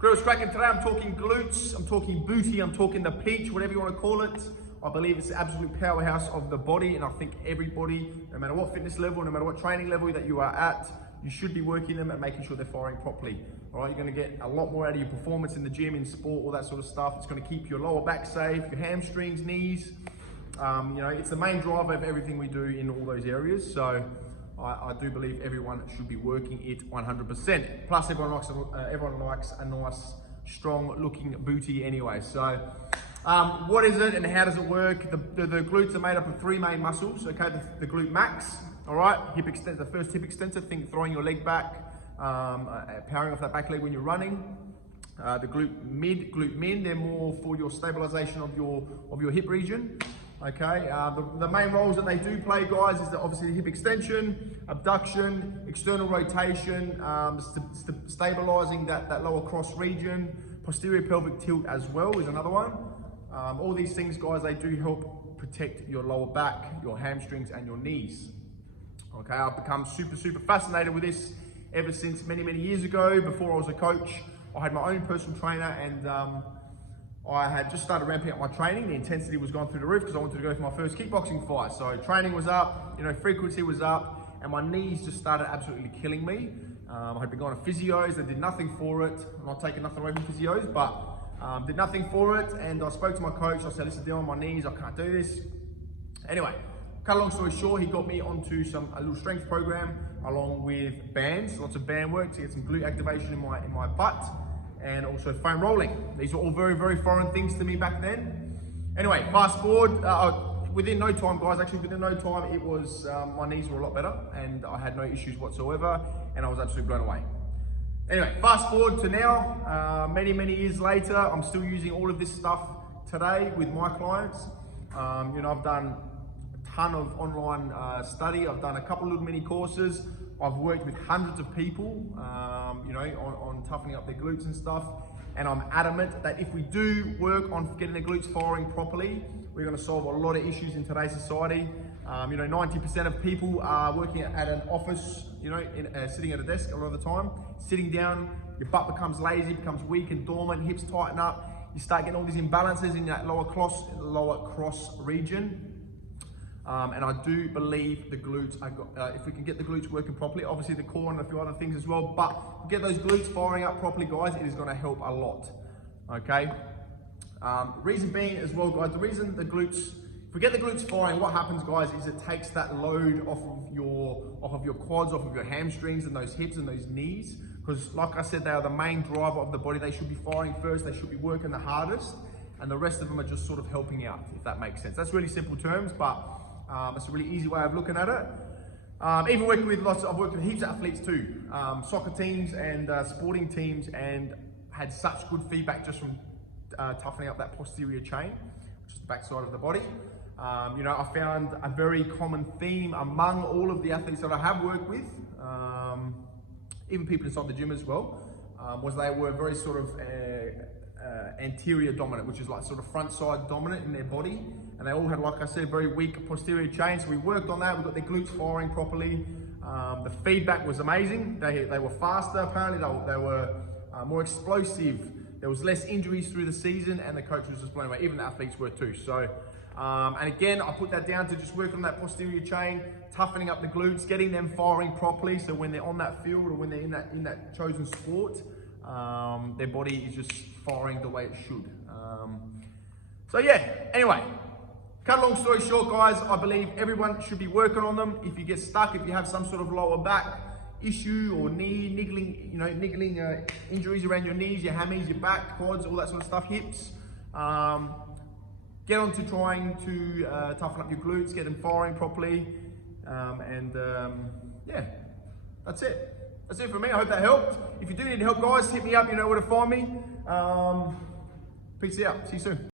Grills cracking today. I'm talking glutes, I'm talking booty, I'm talking the peach, whatever you want to call it. I believe it's the absolute powerhouse of the body, and I think everybody, no matter what fitness level, no matter what training level that you are at, you should be working them and making sure they're firing properly. All right, you're going to get a lot more out of your performance in the gym, in sport, all that sort of stuff. It's going to keep your lower back safe, your hamstrings, knees. You know, it's the main driver of everything we do in all those areas. So I do believe everyone should be working it 100%. Plus, everyone likes a nice, strong-looking booty anyway. So, what is it and how does it work? The glutes are made up of three main muscles. Okay, the glute max. All right, hip extensor. The first hip extensor. Think throwing your leg back, powering off that back leg when you're running. The glute min. They're more for your stabilization of your hip region. Okay, the main roles that they do play, guys, is that obviously hip extension, abduction, external rotation, stabilizing that lower cross region, posterior pelvic tilt as well is another one. All these things, guys, they do help protect your lower back, your hamstrings, and your knees. Okay, I've become super fascinated with this ever since many years ago. Before I was a coach, I had my own personal trainer, and I had just started ramping up my training. The intensity was going through the roof because I wanted to go for my first kickboxing fight. So training was up, you know, frequency was up, and my knees just started absolutely killing me. I had been going to physios, they did nothing for it. I'm not taking nothing away from physios, but did nothing for it. And I spoke to my coach. I said, listen, deal on my knees, I can't do this. Anyway, cut a long story short, he got me onto a little strength program along with bands, lots of band work to get some glute activation in my butt, and also foam rolling. These were all very foreign things to me back then. Anyway, fast forward, within no time, guys, actually within no time, it was, my knees were a lot better and I had no issues whatsoever, and I was absolutely blown away. Anyway, fast forward to now, many years later, I'm still using all of this stuff today with my clients. You know, I've done a ton of online study. I've done a couple of little mini courses. I've worked with hundreds of people, you know, on toughening up their glutes and stuff. And I'm adamant that if we do work on getting the glutes firing properly, we're going to solve a lot of issues in today's society. You know, 90% of people are working at an office, you know, sitting at a desk a lot of the time. Sitting down, your butt becomes lazy, becomes weak and dormant, hips tighten up. You start getting all these imbalances in that lower cross region. And I do believe the glutes, if we can get the glutes working properly, obviously the core and a few other things as well, but get those glutes firing up properly, guys, it is going to help a lot. Okay. Reason being as well, guys, the reason the glutes, if we get the glutes firing, what happens, guys, is it takes that load off of your quads, off of your hamstrings and those hips and those knees. Because like I said, they are the main driver of the body. They should be firing first. They should be working the hardest. And the rest of them are just sort of helping out, if that makes sense. That's really simple terms, but it's a really easy way of looking at it. Even working with I've worked with heaps of athletes too. Soccer teams and sporting teams, and had such good feedback just from toughening up that posterior chain, which is the back side of the body. You know, I found a very common theme among all of the athletes that I have worked with, even people inside the gym as well, was they were very sort of anterior dominant, which is like sort of front side dominant in their body. And they all had, like I said, very weak posterior chain. So we worked on that. We got their glutes firing properly. The feedback was amazing. They were faster, apparently. They were more explosive. There was less injuries through the season, and the coach was just blown away. Even the athletes were too. So, and again, I put that down to just work on that posterior chain, toughening up the glutes, getting them firing properly. So when they're on that field or when they're in that chosen sport, their body is just firing the way it should. So yeah, anyway, cut a long story short, guys, I believe everyone should be working on them. If you get stuck, if you have some sort of lower back issue or knee niggling, injuries around your knees, your hammies, your back, quads, all that sort of stuff, hips, get on to trying to toughen up your glutes, get them firing properly, yeah, that's it. That's it for me. I hope that helped. If you do need help, guys, hit me up. You know where to find me. Peace out. See you soon.